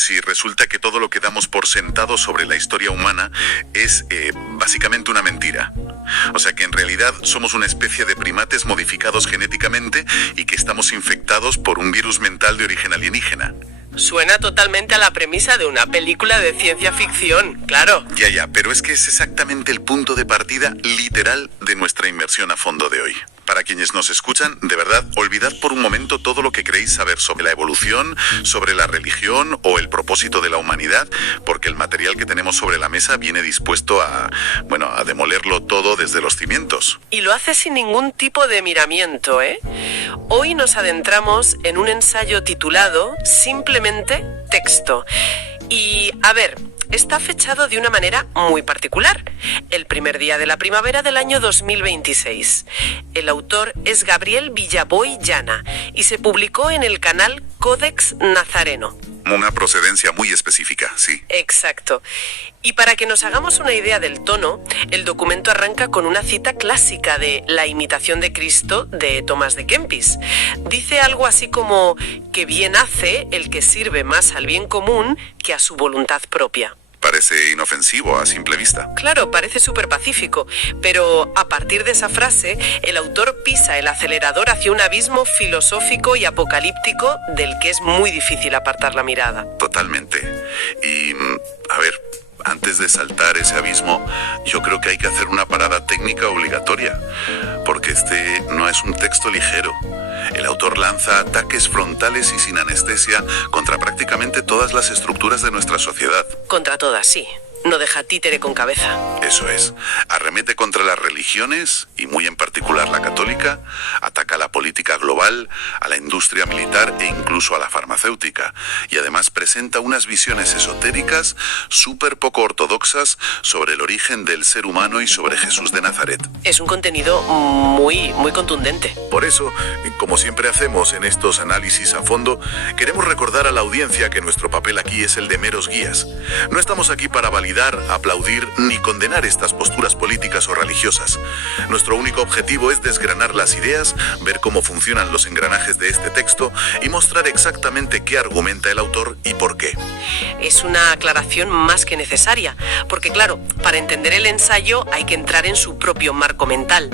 sí, resulta que todo lo que damos por sentado sobre la historia humana es básicamente una mentira. O sea que en realidad somos una especie de primates modificados genéticamente y que estamos infectados por un virus mental de origen alienígena. Suena totalmente a la premisa de una película de ciencia ficción, claro. Ya, pero es que es exactamente el punto de partida literal de nuestra inmersión a fondo de hoy. Para quienes nos escuchan, de verdad, olvidad por un momento todo lo que creéis saber sobre la evolución, sobre la religión o el propósito de la humanidad, porque el material que tenemos sobre la mesa viene dispuesto a demolerlo todo desde los cimientos. Y lo hace sin ningún tipo de miramiento, ¿eh? Hoy nos adentramos en un ensayo titulado simplemente Texto. Y, a ver, está fechado de una manera muy particular, el primer día de la primavera del año 2026. El autor es Gabriel Villaboy Llana y se publicó en el canal Codex Nazareno. Una procedencia muy específica, sí. Exacto. Y para que nos hagamos una idea del tono, el documento arranca con una cita clásica de La imitación de Cristo de Tomás de Kempis. Dice algo así como que bien hace el que sirve más al bien común que a su voluntad propia. Parece inofensivo a simple vista. Claro, parece súper pacífico, pero a partir de esa frase, el autor pisa el acelerador hacia un abismo filosófico y apocalíptico del que es muy difícil apartar la mirada. Totalmente. Y, a ver, antes de saltar ese abismo, yo creo que hay que hacer una parada técnica obligatoria, porque este no es un texto ligero. El autor lanza ataques frontales y sin anestesia contra prácticamente todas las estructuras de nuestra sociedad. Contra todas, sí. No deja títere con cabeza. Eso es. Arremete contra las religiones, y muy en particular la católica, ataca a la política global, a la industria militar e incluso a la farmacéutica. Y además presenta unas visiones esotéricas súper poco ortodoxas sobre el origen del ser humano y sobre Jesús de Nazaret. Es un contenido muy contundente. Por eso, como siempre hacemos en estos análisis a fondo, queremos recordar a la audiencia que nuestro papel aquí es el de meros guías. No estamos aquí para validar, aplaudir ni condenar estas posturas políticas o religiosas. Nuestro único objetivo es desgranar las ideas, ver cómo funcionan los engranajes de este texto y mostrar exactamente qué argumenta el autor y por qué. Es una aclaración más que necesaria, porque claro, para entender el ensayo hay que entrar en su propio marco mental.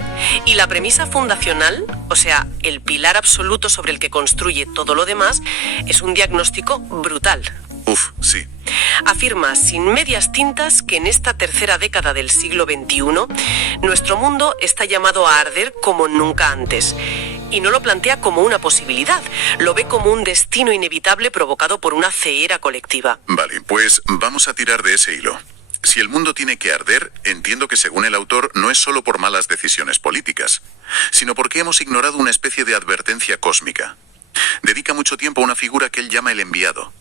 Y la premisa fundacional, o sea, el pilar absoluto sobre el que construye todo lo demás, es un diagnóstico brutal. Uf, sí. Afirma sin medias tintas que en esta tercera década del siglo XXI, nuestro mundo está llamado a arder como nunca antes. Y no lo plantea como una posibilidad, lo ve como un destino inevitable provocado por una ceguera colectiva. Vale, pues vamos a tirar de ese hilo. Si el mundo tiene que arder, entiendo que según el autor no es solo por malas decisiones políticas, sino porque hemos ignorado una especie de advertencia cósmica. Dedica mucho tiempo a una figura que él llama el enviado.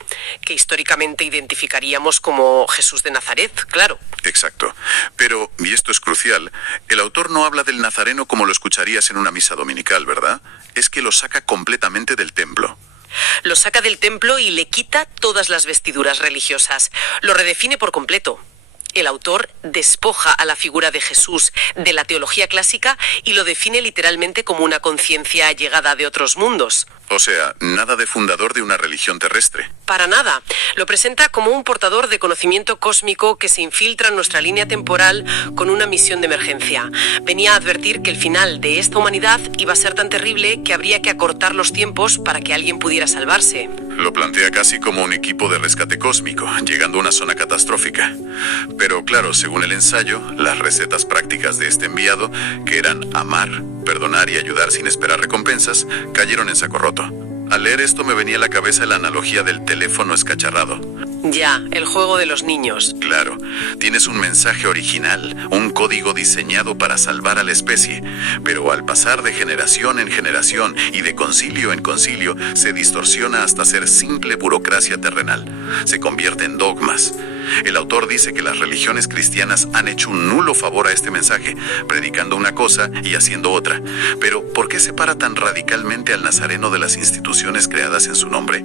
Que históricamente identificaríamos como Jesús de Nazaret, claro. Exacto. Pero, y esto es crucial, el autor no habla del nazareno como lo escucharías en una misa dominical, ¿verdad? Es que lo saca completamente del templo. Lo saca del templo y le quita todas las vestiduras religiosas. Lo redefine por completo. El autor despoja a la figura de Jesús de la teología clásica y lo define literalmente como una conciencia llegada de otros mundos. O sea, nada de fundador de una religión terrestre. Para nada. Lo presenta como un portador de conocimiento cósmico que se infiltra en nuestra línea temporal con una misión de emergencia. Venía a advertir que el final de esta humanidad iba a ser tan terrible que habría que acortar los tiempos para que alguien pudiera salvarse. Lo plantea casi como un equipo de rescate cósmico, llegando a una zona catastrófica. Pero claro, según el ensayo, las recetas prácticas de este enviado, que eran amar, perdonar y ayudar sin esperar recompensas, cayeron en saco roto. Al leer esto me venía a la cabeza la analogía del teléfono escacharrado. Ya, el juego de los niños. Claro, tienes un mensaje original, un código diseñado para salvar a la especie, pero al pasar de generación en generación y de concilio en concilio, se distorsiona hasta ser simple burocracia terrenal. Se convierte en dogmas. El autor dice que las religiones cristianas han hecho un nulo favor a este mensaje, predicando una cosa y haciendo otra. Pero, ¿por qué separa tan radicalmente al nazareno de las instituciones creadas en su nombre?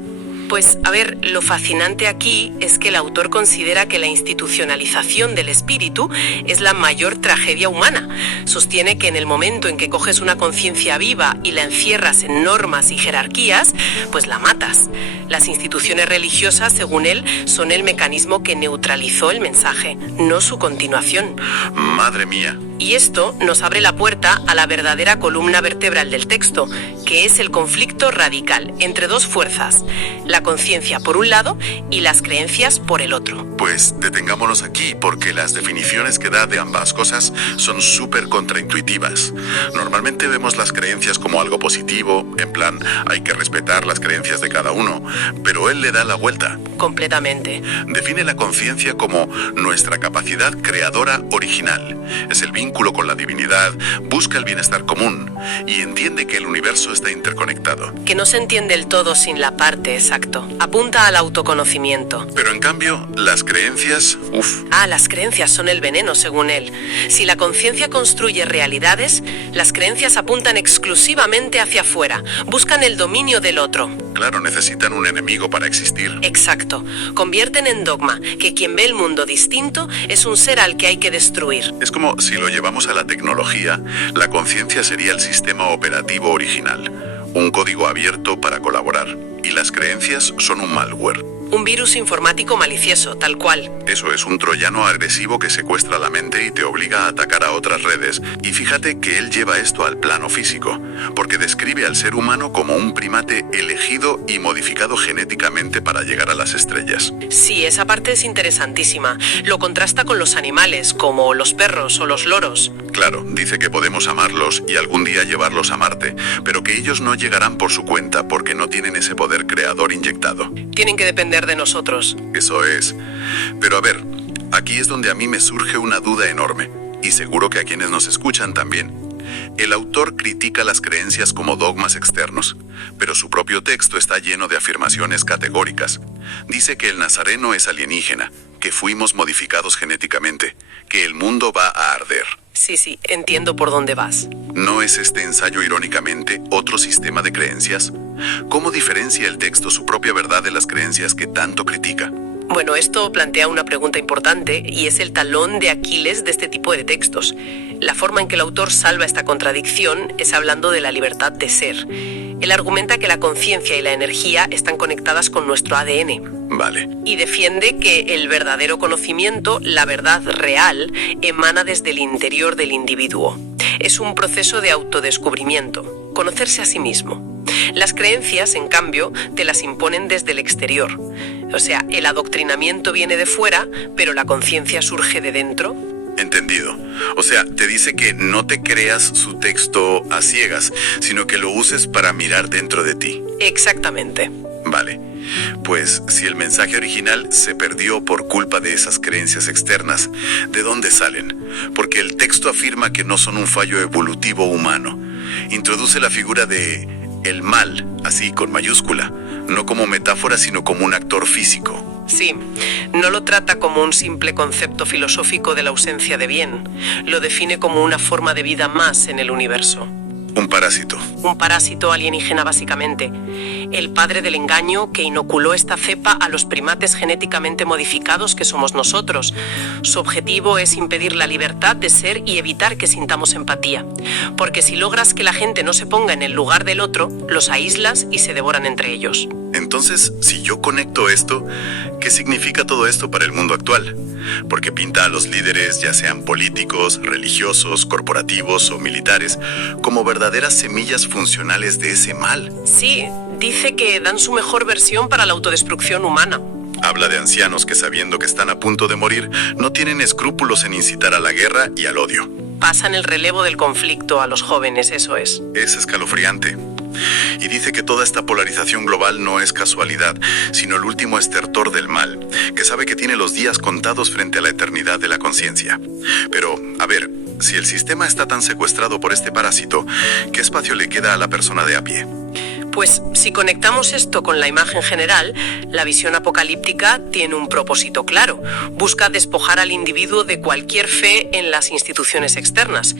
Pues, a ver, lo fascinante aquí es que el autor considera que la institucionalización del espíritu es la mayor tragedia humana. Sostiene que en el momento en que coges una conciencia viva y la encierras en normas y jerarquías, pues la matas. Las instituciones religiosas, según él, son el mecanismo que neutralizó el mensaje, no su continuación. Madre mía. Y esto nos abre la puerta a la verdadera columna vertebral del texto, que es el conflicto radical entre dos fuerzas, la conciencia por un lado y las creencias por el otro. Pues detengámonos aquí, porque las definiciones que da de ambas cosas son súper contraintuitivas. Normalmente vemos las creencias como algo positivo, en plan, hay que respetar las creencias de cada uno, pero él le da la vuelta. Completamente. Define la conciencia como nuestra capacidad creadora original. Es el vínculo con la divinidad, busca el bienestar común y entiende que el universo está interconectado. Que no se entiende el todo sin la parte, exacto. Apunta al autoconocimiento. Pero en cambio, las creencias, Las creencias son el veneno, según él. Si la conciencia construye realidades, las creencias apuntan exclusivamente hacia afuera, buscan el dominio del otro. claro, necesitan un enemigo para existir. Exacto. Convierten en dogma que quien ve el mundo distinto es un ser al que hay que destruir. Es como si lo llevamos a la tecnología, la conciencia sería el sistema operativo original, un código abierto para colaborar, y las creencias son un malware. Un virus informático malicioso, tal cual. Eso es un troyano agresivo que secuestra la mente y te obliga a atacar a otras redes. Y fíjate que él lleva esto al plano físico, porque describe al ser humano como un primate elegido y modificado genéticamente para llegar a las estrellas. Sí, esa parte es interesantísima. Lo contrasta con los animales, como los perros o los loros. Claro, dice que podemos amarlos y algún día llevarlos a Marte, pero que ellos no llegarán por su cuenta porque no tienen ese poder creador inyectado. Tienen que depender de nosotros. Eso es. Pero a ver, aquí es donde a mí me surge una duda enorme, y seguro que a quienes nos escuchan también. El autor critica las creencias como dogmas externos, pero su propio texto está lleno de afirmaciones categóricas. Dice que el nazareno es alienígena, que fuimos modificados genéticamente, que el mundo va a arder. Sí, entiendo por dónde vas. ¿No es este ensayo irónicamente otro sistema de creencias? ¿Cómo diferencia el texto su propia verdad de las creencias que tanto critica? Bueno, esto plantea una pregunta importante y es el talón de Aquiles de este tipo de textos. La forma en que el autor salva esta contradicción es hablando de la libertad de ser. Él argumenta que la conciencia y la energía están conectadas con nuestro ADN. Vale. Y defiende que el verdadero conocimiento, la verdad real, emana desde el interior del individuo. Es un proceso de autodescubrimiento, conocerse a sí mismo. Las creencias, en cambio, te las imponen desde el exterior. O sea, el adoctrinamiento viene de fuera, pero la conciencia surge de dentro. Entendido. O sea, te dice que no te creas su texto a ciegas, sino que lo uses para mirar dentro de ti. Exactamente. Vale. Pues si el mensaje original se perdió por culpa de esas creencias externas, ¿de dónde salen? Porque el texto afirma que no son un fallo evolutivo humano. Introduce la figura de el mal, así con mayúscula, no como metáfora sino como un actor físico. Sí, no lo trata como un simple concepto filosófico de la ausencia de bien. Lo define como una forma de vida más en el universo. Un parásito. Un parásito alienígena básicamente. El padre del engaño que inoculó esta cepa a los primates genéticamente modificados que somos nosotros. Su objetivo es impedir la libertad de ser y evitar que sintamos empatía. Porque si logras que la gente no se ponga en el lugar del otro, los aíslas y se devoran entre ellos. Entonces, si yo conecto esto, ¿qué significa todo esto para el mundo actual? Porque pinta a los líderes, ya sean políticos, religiosos, corporativos o militares, como verdaderas semillas funcionales de ese mal. Sí, dice que dan su mejor versión para la autodestrucción humana. Habla de ancianos que, sabiendo que están a punto de morir, no tienen escrúpulos en incitar a la guerra y al odio. Pasan el relevo del conflicto a los jóvenes, eso es. Es escalofriante. Y dice que toda esta polarización global no es casualidad, sino el último estertor del mal, que sabe que tiene los días contados frente a la eternidad de la conciencia. Pero, a ver, si el sistema está tan secuestrado por este parásito, ¿qué espacio le queda a la persona de a pie? Pues si conectamos esto con la imagen general, la visión apocalíptica tiene un propósito claro. Busca despojar al individuo de cualquier fe en las instituciones externas.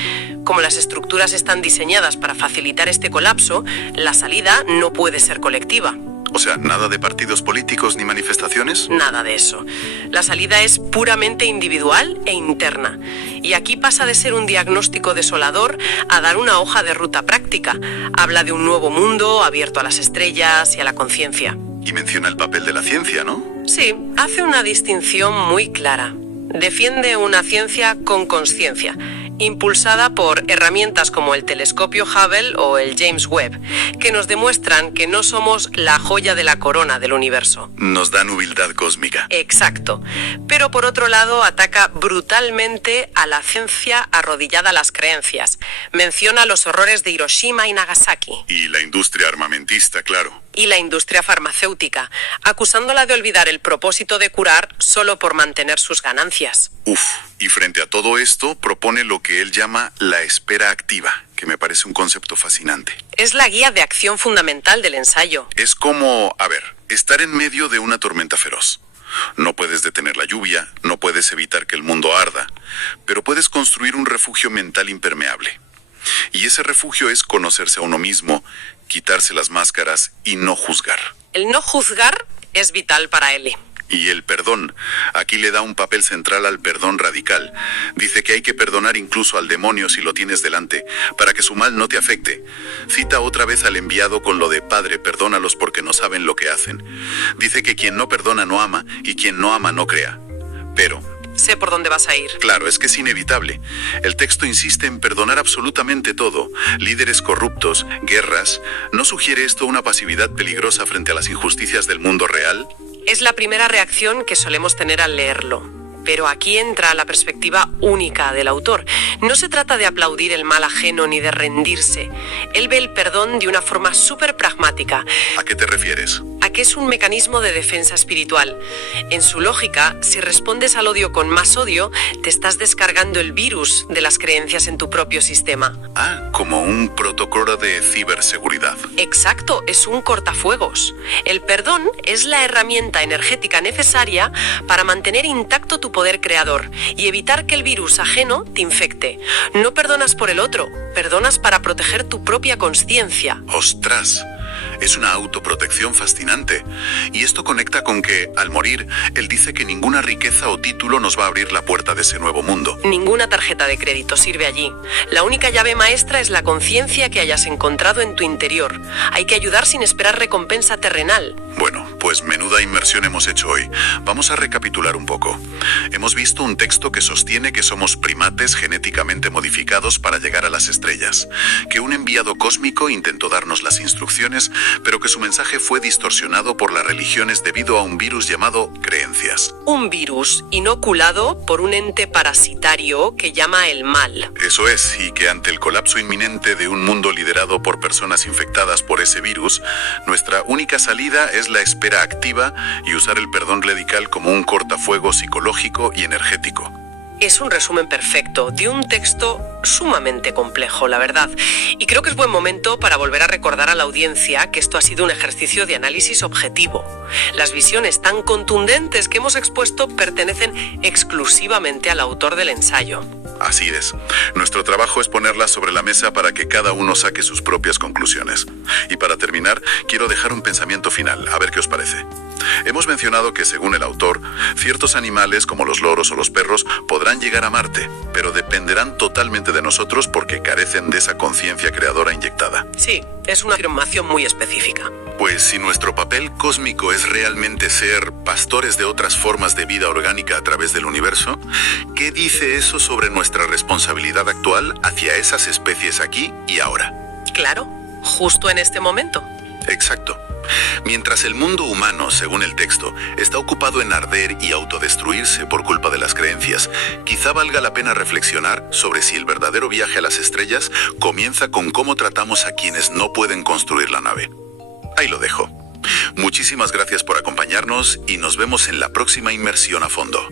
Como las estructuras están diseñadas para facilitar este colapso, la salida no puede ser colectiva. O sea, nada de partidos políticos ni manifestaciones. Nada de eso. La salida es puramente individual e interna. Y aquí pasa de ser un diagnóstico desolador a dar una hoja de ruta práctica. Habla de un nuevo mundo abierto a las estrellas y a la conciencia. Y menciona el papel de la ciencia, ¿no? Sí, hace una distinción muy clara. Defiende una ciencia con conciencia, impulsada por herramientas como el telescopio Hubble o el James Webb, que nos demuestran que no somos la joya de la corona del universo. Nos dan humildad cósmica. Exacto. Pero por otro lado ataca brutalmente a la ciencia arrodillada a las creencias. Menciona los horrores de Hiroshima y Nagasaki. Y la industria armamentista, claro. Y la industria farmacéutica, acusándola de olvidar el propósito de curar solo por mantener sus ganancias. Y frente a todo esto, propone lo que él llama la espera activa, que me parece un concepto fascinante. Es la guía de acción fundamental del ensayo. Es como, estar en medio de una tormenta feroz. No puedes detener la lluvia, no puedes evitar que el mundo arda, pero puedes construir un refugio mental impermeable. Y ese refugio es conocerse a uno mismo, quitarse las máscaras y no juzgar. El no juzgar es vital para Eli. Y el perdón. Aquí le da un papel central al perdón radical. Dice que hay que perdonar incluso al demonio si lo tienes delante, para que su mal no te afecte. Cita otra vez al enviado con lo de Padre, perdónalos porque no saben lo que hacen. Dice que quien no perdona no ama, y quien no ama no crea. Pero sé por dónde vas a ir. Claro, es que es inevitable. El texto insiste en perdonar absolutamente todo. Líderes corruptos, guerras. ¿No sugiere esto una pasividad peligrosa frente a las injusticias del mundo real? Es la primera reacción que solemos tener al leerlo. Pero aquí entra la perspectiva única del autor. No se trata de aplaudir el mal ajeno ni de rendirse. Él ve el perdón de una forma súper pragmática. ¿A qué te refieres? A que es un mecanismo de defensa espiritual. En su lógica, si respondes al odio con más odio, te estás descargando el virus de las creencias en tu propio sistema. Como un protocolo de ciberseguridad. Exacto, es un cortafuegos. El perdón es la herramienta energética necesaria para mantener intacto tu poder creador y evitar que el virus ajeno te infecte. No perdonas por el otro, perdonas para proteger tu propia consciencia. ¡Ostras! Es una autoprotección fascinante. Y esto conecta con que, al morir, él dice que ninguna riqueza o título nos va a abrir la puerta de ese nuevo mundo. Ninguna tarjeta de crédito sirve allí. La única llave maestra es la conciencia que hayas encontrado en tu interior. Hay que ayudar sin esperar recompensa terrenal. Bueno, pues menuda inmersión hemos hecho hoy. Vamos a recapitular un poco. Hemos visto un texto que sostiene que somos primates genéticamente modificados para llegar a las estrellas, que un enviado cósmico intentó darnos las instrucciones, pero que su mensaje fue distorsionado por las religiones debido a un virus llamado creencias. Un virus inoculado por un ente parasitario que llama el mal. Eso es, y que ante el colapso inminente de un mundo liderado por personas infectadas por ese virus, nuestra única salida es la espera activa y usar el perdón radical como un cortafuegos psicológico y energético. Es un resumen perfecto de un texto sumamente complejo, la verdad. Y creo que es buen momento para volver a recordar a la audiencia que esto ha sido un ejercicio de análisis objetivo. Las visiones tan contundentes que hemos expuesto pertenecen exclusivamente al autor del ensayo. Así es. Nuestro trabajo es ponerlas sobre la mesa para que cada uno saque sus propias conclusiones. Y para terminar, quiero dejar un pensamiento final, a ver qué os parece. Hemos mencionado que, según el autor, ciertos animales como los loros o los perros podrán llegar a Marte, pero dependerán totalmente de nosotros porque carecen de esa conciencia creadora inyectada. Sí, es una afirmación muy específica. Pues si nuestro papel cósmico es realmente ser pastores de otras formas de vida orgánica a través del universo, ¿qué dice eso sobre nuestra responsabilidad actual hacia esas especies aquí y ahora? Claro, justo en este momento. Exacto. Mientras el mundo humano, según el texto, está ocupado en arder y autodestruirse por culpa de las creencias, quizá valga la pena reflexionar sobre si el verdadero viaje a las estrellas comienza con cómo tratamos a quienes no pueden construir la nave. Ahí lo dejo. Muchísimas gracias por acompañarnos y nos vemos en la próxima inmersión a fondo.